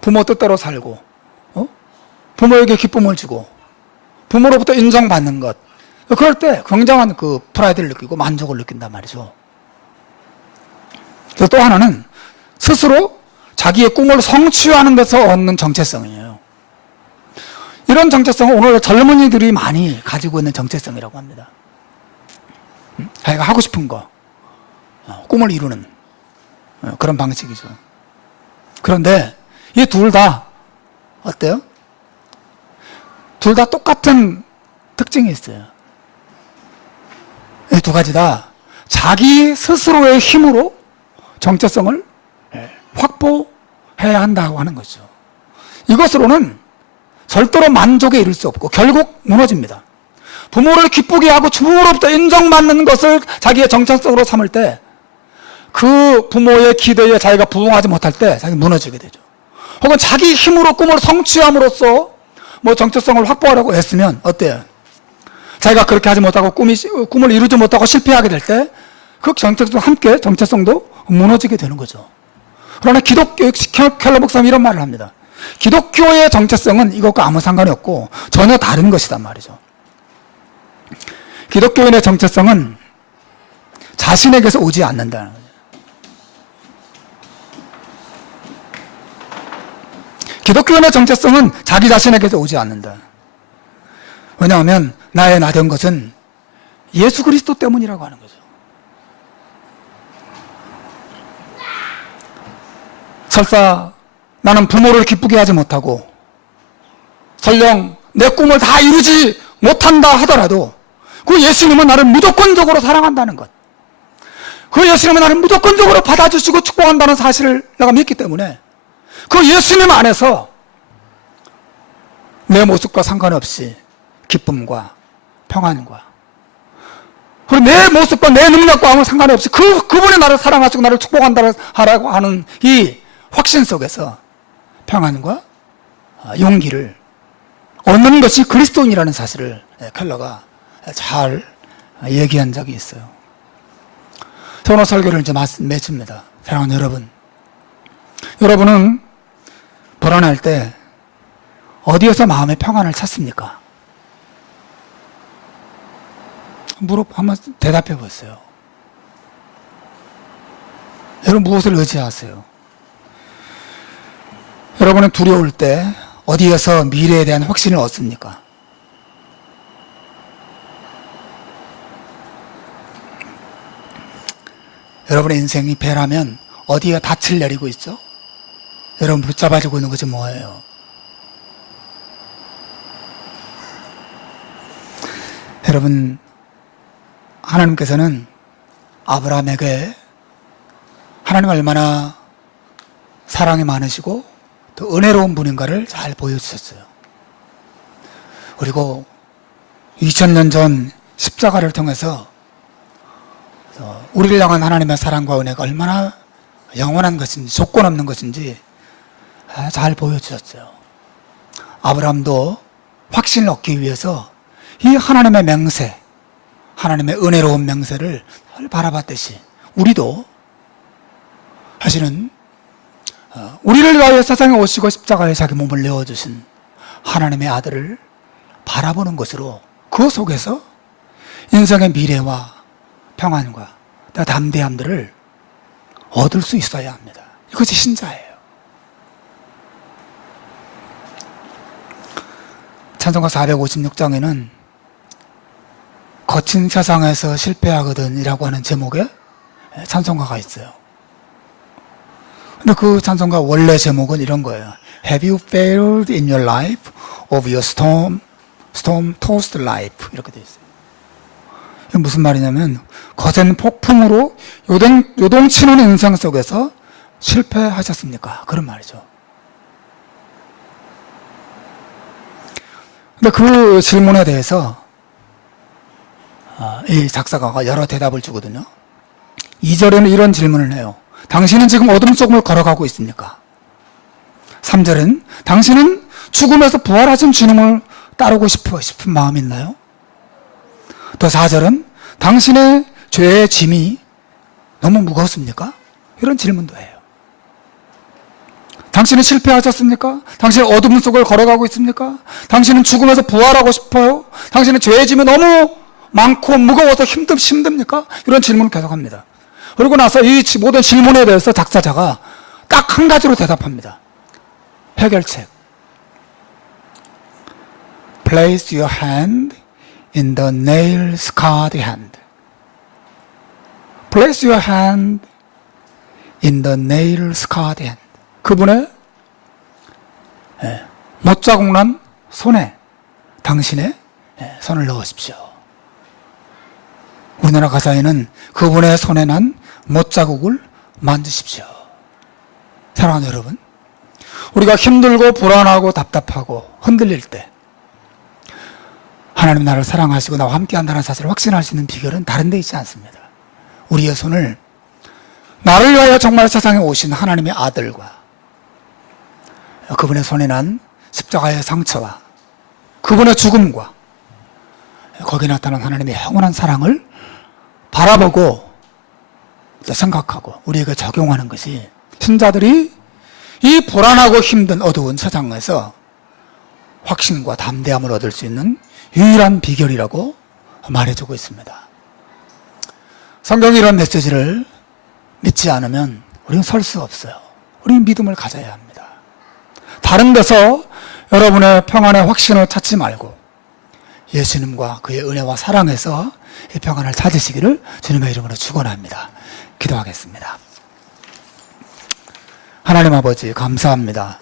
부모 뜻대로 살고, 부모에게 기쁨을 주고, 부모로부터 인정받는 것. 그럴 때 굉장한 그 프라이드를 느끼고 만족을 느낀단 말이죠. 또 하나는 스스로 자기의 꿈을 성취하는 데서 얻는 정체성이에요. 이런 정체성은 오늘 젊은이들이 많이 가지고 있는 정체성이라고 합니다. 자기가 하고 싶은 거, 꿈을 이루는 그런 방식이죠. 그런데 이 둘 다 어때요? 둘 다 똑같은 특징이 있어요. 이 두 가지 다 자기 스스로의 힘으로 정체성을 확보해야 한다고 하는 거죠. 이것으로는 절대로 만족에 이를 수 없고 결국 무너집니다. 부모를 기쁘게 하고 부모로부터 인정받는 것을 자기의 정체성으로 삼을 때 그 부모의 기대에 자기가 부응하지 못할 때 자기가 무너지게 되죠. 혹은 자기 힘으로 꿈을 성취함으로써 뭐 정체성을 확보하려고 했으면 어때요? 자기가 그렇게 하지 못하고 꿈을 이루지 못하고 실패하게 될 때 그 정체성도 함께 정체성도 무너지게 되는 거죠. 그러나 기독교, 켈러 목사님이 이런 말을 합니다. 기독교의 정체성은 이것과 아무 상관이 없고 전혀 다른 것이란 말이죠. 기독교인의 정체성은 자신에게서 오지 않는다는 거죠. 기독교인의 정체성은 자기 자신에게서 오지 않는다. 왜냐하면 나의 나 된 것은 예수 그리스도 때문이라고 하는 거죠. 설사 나는 부모를 기쁘게 하지 못하고 설령 내 꿈을 다 이루지 못한다 하더라도 그 예수님은 나를 무조건적으로 사랑한다는 것, 그 예수님은 나를 무조건적으로 받아주시고 축복한다는 사실을 내가 믿기 때문에 그 예수님 안에서 내 모습과 상관없이 기쁨과 평안과, 그리고 내 모습과 내 능력과 아무 상관이 없이 그분이 나를 사랑하시고 나를 축복한다고 하는 이 확신 속에서 평안과 용기를 얻는 것이 그리스도인이라는 사실을 켈러가 잘 얘기한 적이 있어요. 오늘 설교를 이제 맺습니다. 사랑하는 여러분, 여러분은 불안할 때 어디에서 마음의 평안을 찾습니까? 한번 대답해 보세요. 여러분 무엇을 의지하세요? 여러분은 두려울 때 어디에서 미래에 대한 확신을 얻습니까? 여러분의 인생이 배라면 어디에 닻을 내리고 있죠? 여러분 붙잡아주고 있는 것이 뭐예요? 여러분, 하나님께서는 아브라함에게 하나님 얼마나 사랑이 많으시고 또 은혜로운 분인가를 잘 보여주셨어요. 그리고 2000년 전 십자가를 통해서 우리를 향한 하나님의 사랑과 은혜가 얼마나 영원한 것인지 조건 없는 것인지 잘 보여주셨어요. 아브라함도 확신을 얻기 위해서 이 하나님의 맹세, 하나님의 은혜로운 맹세를 바라봤듯이 우리도 사실은 우리를 위하여 세상에 오시고 십자가에 자기 몸을 내어주신 하나님의 아들을 바라보는 것으로 그 속에서 인생의 미래와 평안과 담대함들을 얻을 수 있어야 합니다. 이것이 신자예요. 찬송가 456장에는 거친 세상에서 실패하거든 이라고 하는 제목의 찬송가가 있어요. 근데 그 찬송가 원래 제목은 이런 거예요. Have you failed in your life of your storm-tossed life? 이렇게 돼 있어요. 이게 무슨 말이냐면 거센 폭풍으로 요동치는 인생 속에서 실패하셨습니까? 그런 말이죠. 근데 그 질문에 대해서 이 작사가가 여러 대답을 주거든요. 2절에는 이런 질문을 해요. 당신은 지금 어둠 속을 걸어가고 있습니까? 3절은 당신은 죽음에서 부활하신 주님을 따르고 싶은 마음이 있나요? 또 4절은 당신의 죄의 짐이 너무 무겁습니까? 이런 질문도 해요. 당신은 실패하셨습니까? 당신은 어둠 속을 걸어가고 있습니까? 당신은 죽음에서 부활하고 싶어요? 당신은 죄의 짐이 너무 많고 무거워서 힘듭니까? 이런 질문을 계속합니다. 그리고 나서 이 모든 질문에 대해서 작사자가 딱 한 가지로 대답합니다. 해결책. Place your hand in the nail-scarred hand. Place your hand in the nail-scarred hand. 그분의 못자국 난 손에 당신의 손을 넣으십시오. 우리나라 가사에는 그분의 손에 난 못자국을 만드십시오. 사랑하는 여러분, 우리가 힘들고 불안하고 답답하고 흔들릴 때 하나님 나를 사랑하시고 나와 함께한다는 사실을 확신할 수 있는 비결은 다른 데 있지 않습니다. 우리의 손을 나를 위하여 정말 세상에 오신 하나님의 아들과 그분의 손에 난 십자가의 상처와 그분의 죽음과 거기에 나타난 하나님의 영원한 사랑을 바라보고 생각하고 우리에게 적용하는 것이 신자들이 이 불안하고 힘든 어두운 세상에서 확신과 담대함을 얻을 수 있는 유일한 비결이라고 말해주고 있습니다. 성경이 이런 메시지를 믿지 않으면 우리는 설 수 없어요. 우리는 믿음을 가져야 합니다. 다른 데서 여러분의 평안의 확신을 찾지 말고 예수님과 그의 은혜와 사랑에서 이 평안을 찾으시기를 주님의 이름으로 축원합니다. 기도하겠습니다. 하나님 아버지 감사합니다.